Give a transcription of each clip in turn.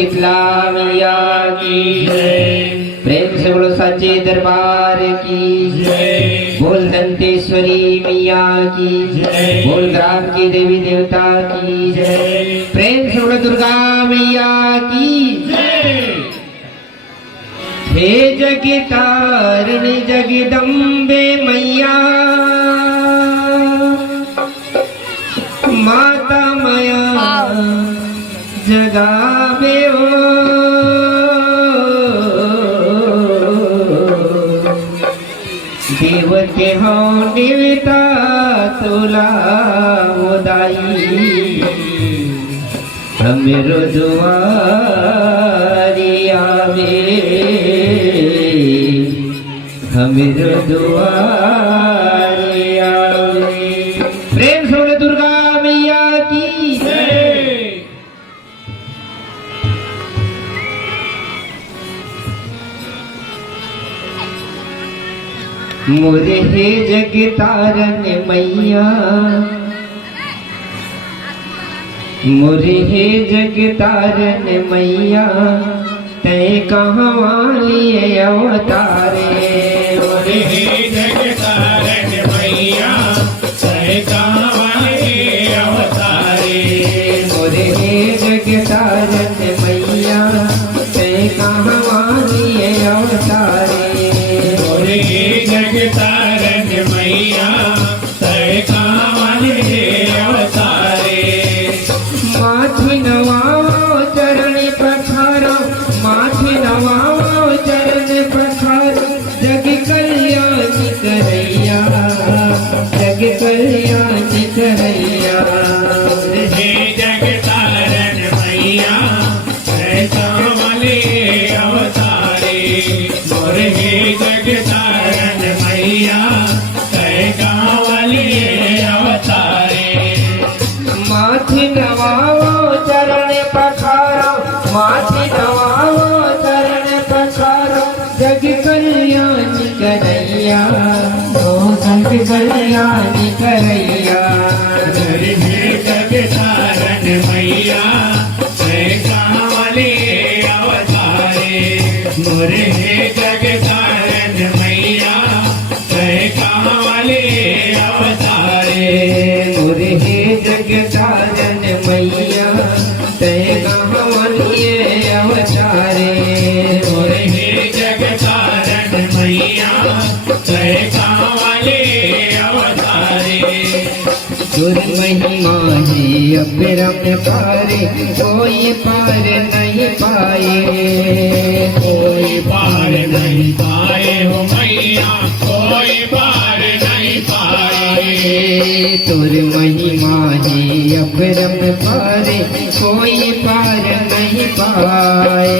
शीतला मैया की जय। प्रेम से बोलो सच्चे दरबार की जय। बोल दंतेश्वरी मैया की जय। बोल ग्राम की देवी देवता की जय। प्रेम से बोलो दुर्गा मैया की जय। हे जगतारिणी जगदम्बे मैया माता माया जगावे ओ देवते हो देवता तुला उदाई हमरो दुआरी आवे हमरो दुआरी आवे। प्रेम से बोले दुर्गा मैया की जय। मोरे हे जगतारन मैया मोरे हे जगतारन मैया तय कहाँ लिए अवतारे। मोरे हे जगतारन मैया तय कहाँ लिए अवतारे। मोरे हे जगतारन मैया तय कहाँ लिए अवतारे। मोरे हे जगतारन मैया तय कहाँ लिए अवतारे। माथि नवाओ चरण पखारो माथि नवाओ चरण पखारो जग कल्याण करैया जग कल्याण करैया। हे जगतारन मैया तय कहाँ लिए अवतारे। मोरे हे जगतारन मैया तय कहाँ लिए अवतारे। माथि नवाओ चरण पखारो माथि नवाओ चरण पखारो जग कल्याण करैया ओ जग कल्याण करैया। मोरे हे जगतारन मैया तय कहाँ लिए अवतारे। मोरे हे जगतारन मैया तय कहाँ लिए अवतारे। मोरे हे जगतारन मैया तय कहाँ लिए अवतारे। मोरे हे जगतारन मैया तय कहाँ लिए अवतारे। दुर महिमा है अपरम पारे कोई पार नहीं पाए। कोई पार नहीं पाए हो मैया कोई पार नहीं पाए। तुर महिमा है अपरम पारे कोई पार नहीं पाए।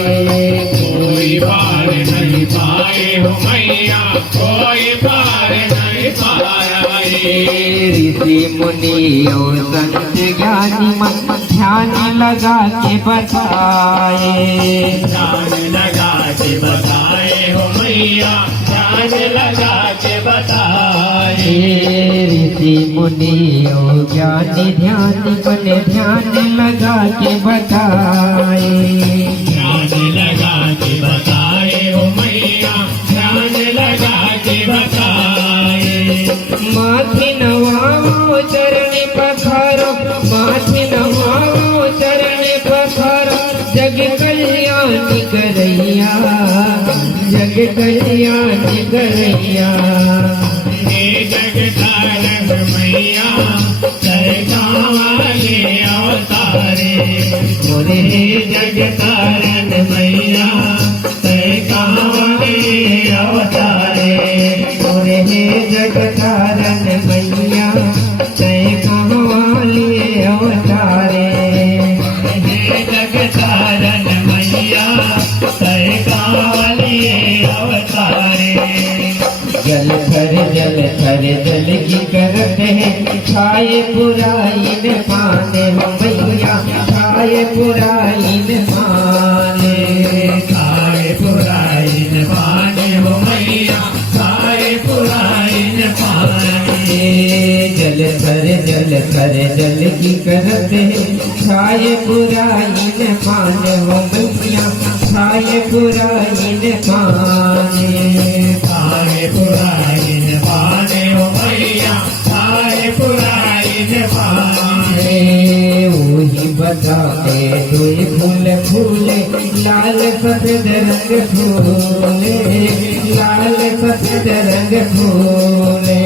कोई पार नहीं पाए हो मैया कोई पार नहीं पाए। ऋषि मुनि और संत ज्ञानी मन ध्यान लगा के बताए। ध्यान लगा के बताए हो मैया ध्यान लगा के बताए। ऋषि मुनि और ज्ञानी ध्यान बने ध्यान लगा के बताए। ध्यान लगा के बताए हो मैया ध्यान लगा के बताए। माथि नवाओ चरण पखारो माथि नवाओ चरण पखारो जग कल्याण करैया जग कल्याण करैया। हे जगतारन मैया तय कहाँ लिए अवतारे। मोरे हे जगतारन मैया तय कहाँ लिए अवतारे। मोरे हे जगतारन मैया तय कहाँ लिए अवतारे। हे जगतारन मैया तय कहाँ लिए अवतारे। जल थर जल की करते हैं छाए पुराई न पाने हो मैया छाए पुराई न पाने। खाए पुराई न पाने हो मैया खाए पुराई न पाने। जल सर जल की करते छाए बुराई न माने हो मैया छाए बुराई न माने छाए बुराई न माने हो मैया छाए बुराई न माने वही बताते तुझे फूल फूले लाल सफेद रंग फूले लाल सफेद रंग फूले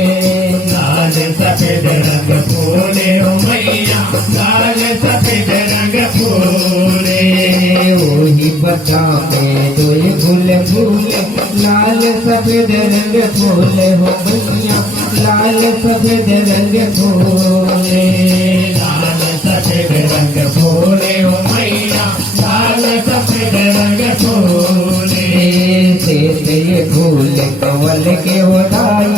लाल सफेद रंग फूले हो मैया लाल सफेद रंग फूले वही बताते तुझे फूल फूले लाल सफेद रंग फूले हो मैया लाल सफेद रंग फूले लाल सफेद रंग फूले हो मैया लाल सफेद रंग फूले से ये फूल कवल के उठाई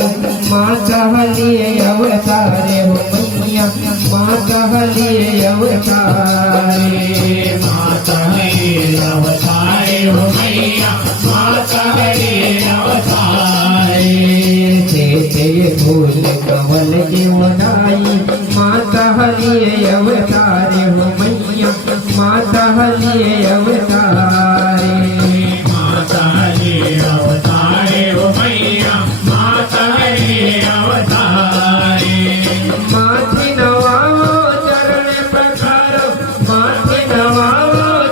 माता हलिए अवतारे हो मैया माता हलिए अवतारे माता हरिये अवतारे हो मैया माता हरिये अवतारे से ये फूल कवल के उठाई माता हलिए अवतारे हो मैया माता हलिए अवतारे माता हरिये अवतारे हो मैया माता हरिये अवतारे माथे नवाओ चरण पखारो माथे नवाओ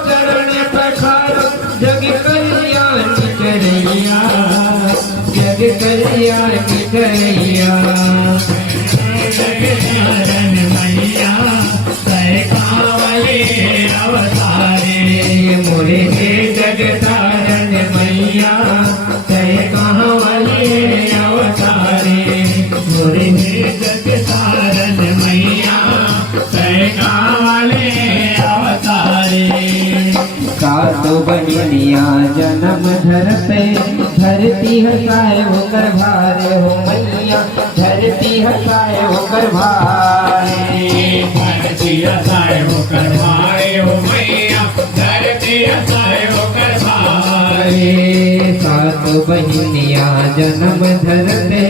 चरण पखारो जग कल्याण करैया जग कल्याण करैया जगतारण मैया तय कावले अवतारे मोरे हे जगतारण मैया तय कहावले अवतारे मोरे हे जगतारण मैया तय कावले अवतारे सातो बनिया जन्म धरते धरती हसाए होकर भारे हो मैया धरती हसाए होकर भारे धरती हसाए होकर भारे हो मैया धरती हसाए होकर भारे सातो बनिया जन्म धरते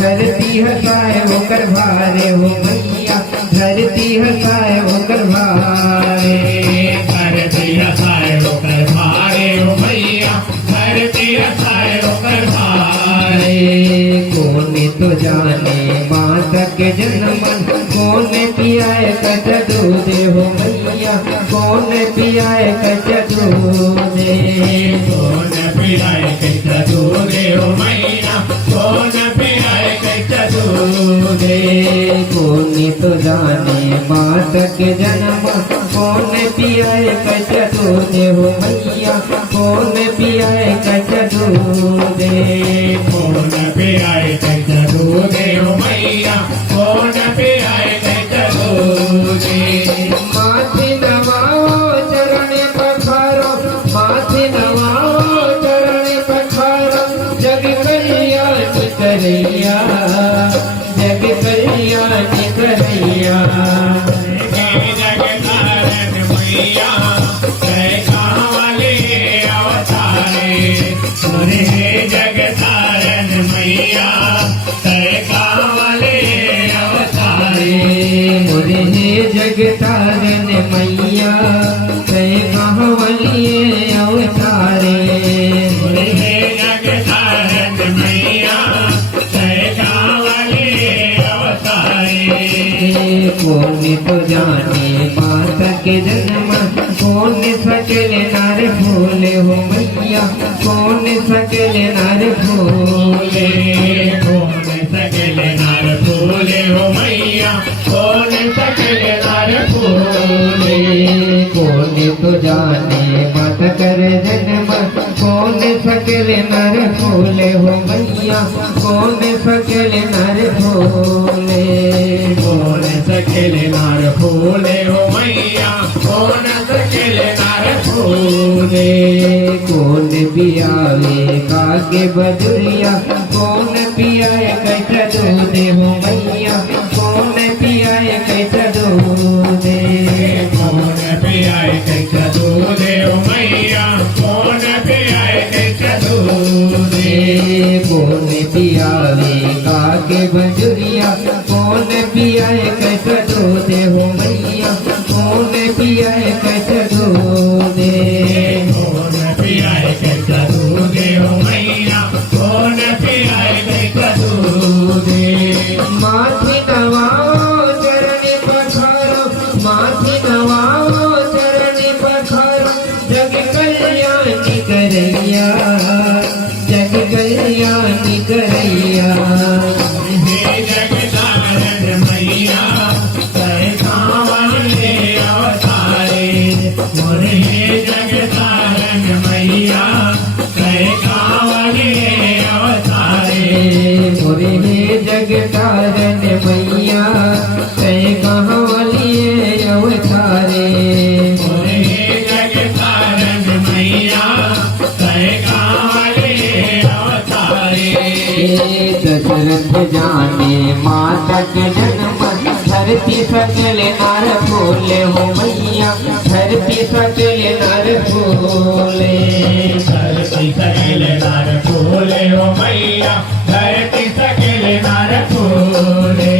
धरती हसाए होकर भारे हो मैया धरती हसाए होकर भारे धरती हसाए होकर भारे हो मैया धरती हसाए होकर भारे कौन तो जाने माता के जन्म कौन पियाए कच दूध हो मैया कौन पियाए कच दूध कौन पिलाए कैसा दूधे हो मैया कौन पिलाए कैसा दूधे कौन तो जाने माता के जन्म कौन पियाए कच दूध हो मैया कौन पियाए कच दूध कौन पिलाए कैसा दूधे हो मैया कौन पिलाए कैसा दूधे माथे नवाओ चरण पखारो माथे नवाओ चरण पखारो जग कल्याण करैया जग कल्याण करैया जगतारण मैया जय कावले अवतारे सुरे जगतारण मैया जय कावले अवतारे मोरे हे जगतारण मैया जय कहवलिए अवतारे सुरे जगतारण मैया जय कावले अवतारे कौन तो जाने माता के जन्म कौन सकल नार फूले हो मैया कौन सकल नार फूले कौन सकल नार फूले हो मैया कौन सकल नार फूले कौन तो जाने माता कर जन्म कौन सकल नार फूले हो मैया कौन सकल नार फूले कौन सकल नार फूले हो मैया कौन सकल नार फूले कौन पियावे काके बजुरिया कौन पियाए कैसा दूध हो मैया कौन पियाए कैसा दूध कौन पियाए कैसा दूधे हो मैया कौन पियाए कैसा दूधे कौन पियावे काके बजुरिया कौन पियाए कैसा दूध पियाए कैसे दूधे कौन पियाए कैसा दूधे हो मैया कौन पियाए कैसा दूधे माथि नवाओ चरण पखारो माथि नवाओ चरण पखारो जग कल्याणी करैया जग कल्याणी करैया हे जगदानंद मैया कैसा वाले अवतारे मोरे हे जगदानंद मैया कैसा वाले अवतारे मोरे हे जगतारण मैया कै कहाँ वालिए अवतारे मोरे हे जगदानंद मैया कैसा वाले अवतारे दशरथ जाने माता के जन्म धरती सकल नर फूले हो मैया धरती सकल नर फूले धरती सकल नर फूले हो मैया धरती सकल नर फूले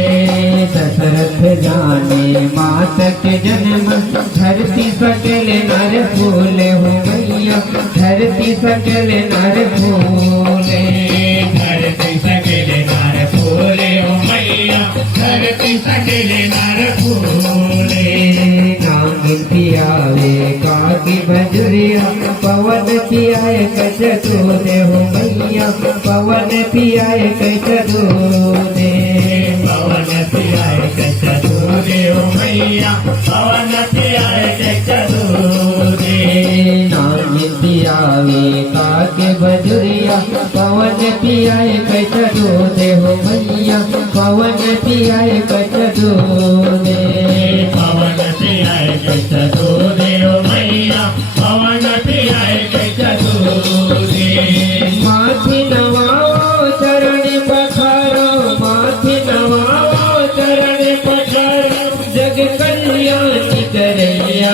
दशरथ जाने माता के जन्म धरती सकल नर फूले हो मैया धरती सकल नर फूले धरती सकल नर फूले हो मैया धरती सकल नर फूले नाम पियावे काकी भजुरिया पवन पियाए कच दूधे हो मैया पवन पियाए कच दूधे पवन पियाए कैसा दूधे हो मैया पवन पियाए कैसा दूधे नाम पियावे काकी भजुरिया पवन पियाए कच दूधे हो मैया पवन पियाए कच दूधे पवन पियाए कैसा दूधे हो मैया पवन पियाए कैसा दूधे माथि नवाओ चरण पखारो माथि नवाओ चरण पखारो जग कल्याणी करैया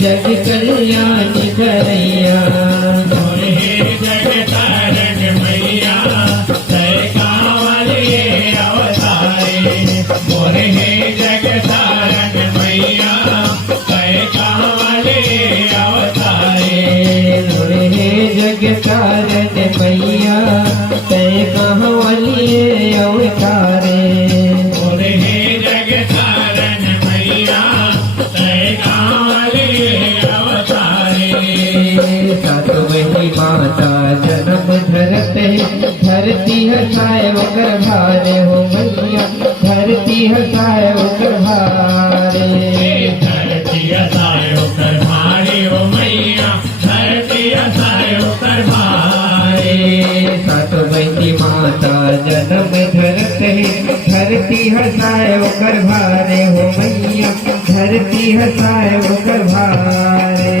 जग कल्याणी करैया मोरे हे जगतारण मैया कैसा वाले अवतारे मोरे हे जगतारण मैया कैसा वाले अवतारे मोरे हे जग कारण मैया तय कहाँ वालिए अवतारे मोरे हे जगतारण मैया कैसा वाले अवतारे सात वही माता जन्म धरते धरती हसाए वकर भारे हो मैया धरती हसाए वकर भारे धरती असाए होकर भारे हो मैया धरती असाए होकर भारे सात वही माता जन्म धरते धरती हसाए वकर भारे हो मैया धरती हसाए वकर भारे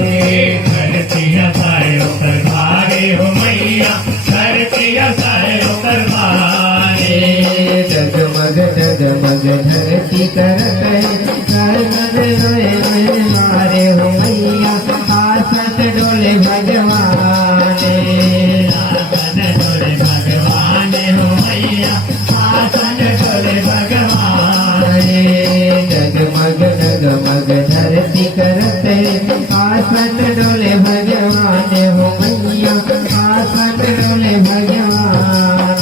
धरती असाए होकर भारे हो मैया धरती असाए होकर भारे जगमग जगमग धरती करत मारे हो मैया आसत डोले भगवान आसन डोले भगवान हो मैया आसन डोले भगवान जगमग जगमग धरती करत आसन डोले भगवान हो मैया आसन डोले भगवान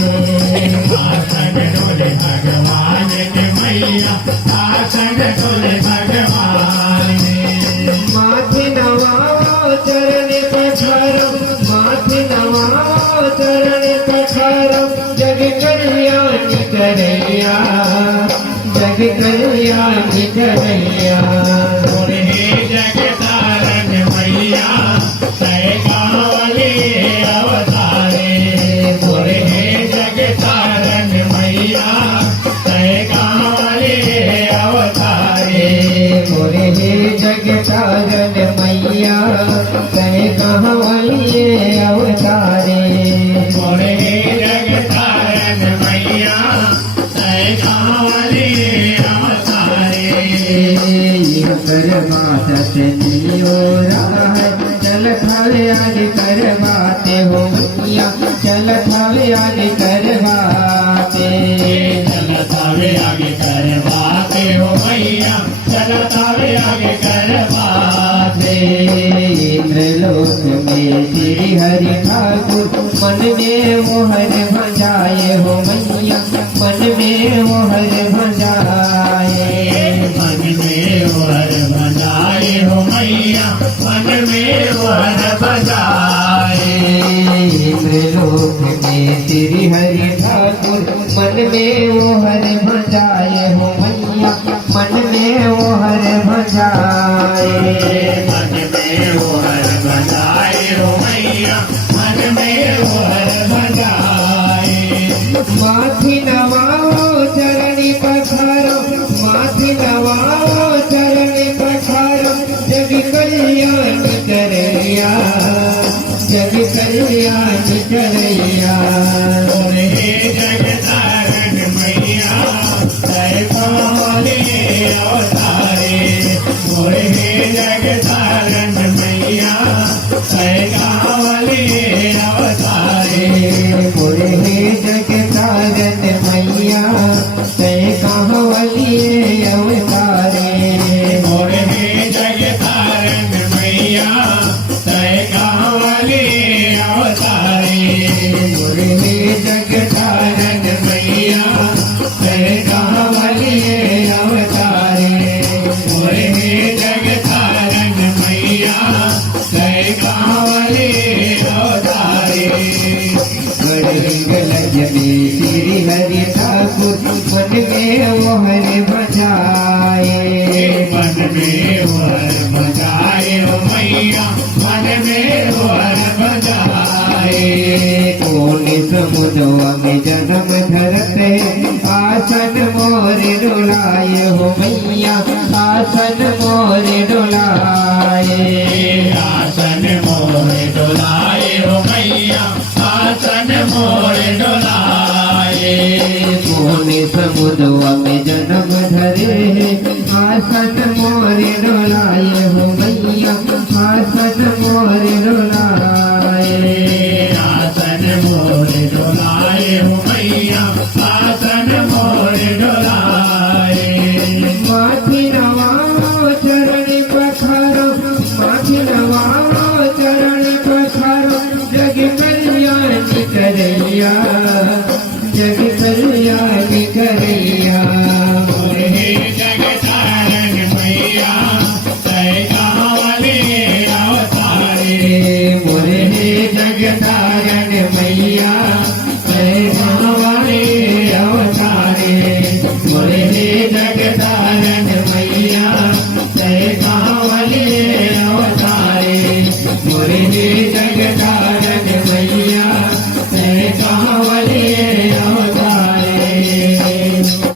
आसन डोले भगवान के मैया आसन डोले भगवान माथे नवाओ चरण पखारो माथे नवाओ चरण पखारो जग कल्याणी करैया जग कल्याणी करैया मोरे हे जगतारण मैया कैसा वाले अवतारे मोरे हे जगतारण मैया कैसा वाले अवतारे मोरे हे जगतारण मैया कहे कहाँ वालिए अवतारे मोरे हे जगतारण मैया कैसा वाले अवतारे कर माता से नियो राह चल थावे आदि कर बाते हो मैया चल थावे आदि कर बाते चलतावे आगे कर बाते हो मैया चलतावे आगे कर इंद्रलोक में श्री हरि ठाकुर मन में मोहर भजाए हो मैया, मन में मोहर भजाए। मन में वर बजाए हो मैया, मन में वर बजाए। इंद्रलोक में श्री हरि ठाकुर मन में मोहर भजाए हो मैया, मन में मोहर भजाए। मन में वर बजाए हो मैया, मन में वर बजाए। माथि नवाओ चरणी पखारो, माथि नवाओ चरणी पखारो, जग कल्याण करैया, जग कल्याण करैया। हे जगतारण मैया, जय कमले अवतारे। हे जगतारण मैया, जय कमले अवतारे। मोरे हे जगतारण मैया, जय कांवलिए अवतारे। मोरे हे जगतारण मैया, जय कमले अवतारे। मोरे हे जगतारण मैया, जय कमले अवतारे। मोरे हे जगतारण मैया, जय कमले अवतारे। गलज में श्री हरि ठाकुर मन में मोहर भजाए। मन में वर बजाए हो मैया, मन में वर बजाए। कौन समुद्र में जन्म धरते, आसन मोर डोलाए हो मैया, आसन मोर डोलाए। आसन मोर डोलाए हो मैया, आसन मोर डोलाए। कौन समुद्र में जन्म धरे, आसन मोर डोलाए हो मैया, आसन मोर डोलाए। आसन मोर डोलाए हो मैया, आसन मोर डोलाए। माथि नवाओ चरण पखारो, माथि नवाओ चरण पखारो, जग कल्याण करैया, जग कल्याण करैया। हे जगतारण मैया, जय कावले अवतारे। मोरे हे जगतारण मैया, जय